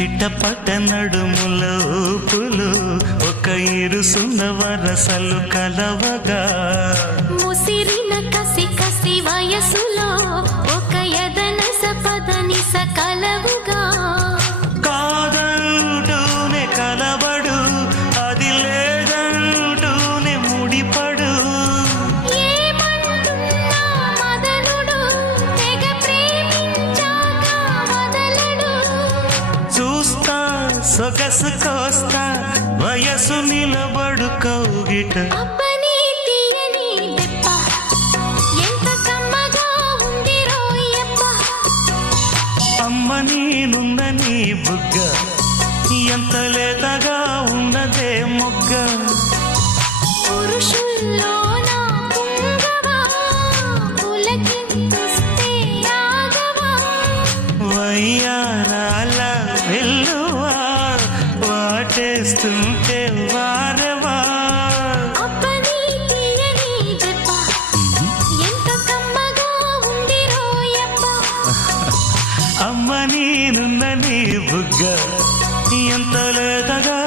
చిట్టపట్ట నడుముల ఊపులు ఒక ఇరుసున్న వరసలు కలవగా ముసిరిన కసి కసి వయసులో ఒక యదన సపదని సకలవుగా కాదంటూనే కలబడు అది లేదంటూనే ముడిపడు ఏమంటున్నా మదనుడు తెగ ప్రేమించాక వదలడు చూస్తా సొగసు కోస్తా వయసు నిలబడు కౌగిట అబ్బని తీయని దెబ్బ ఎంత కమ్మగా ఉంది రోయప్ప అమ్మ నేనున్న నీ బుగ్గ ఎంత లేతగా ఉన్నదే మొగ్గ పురుషుల్లో నా పుంగవా పులకింతుస్తే ఆగవా వయ్యారాల వెల్లువా వాటేస్తుంటే వారవా అబ్బని తీయని దెబ్బ ఎంత కమ్మగా ఉంది రోయప్ప అమ్మ నేనున్న నీ బుగ్గ ఎంత లేతగా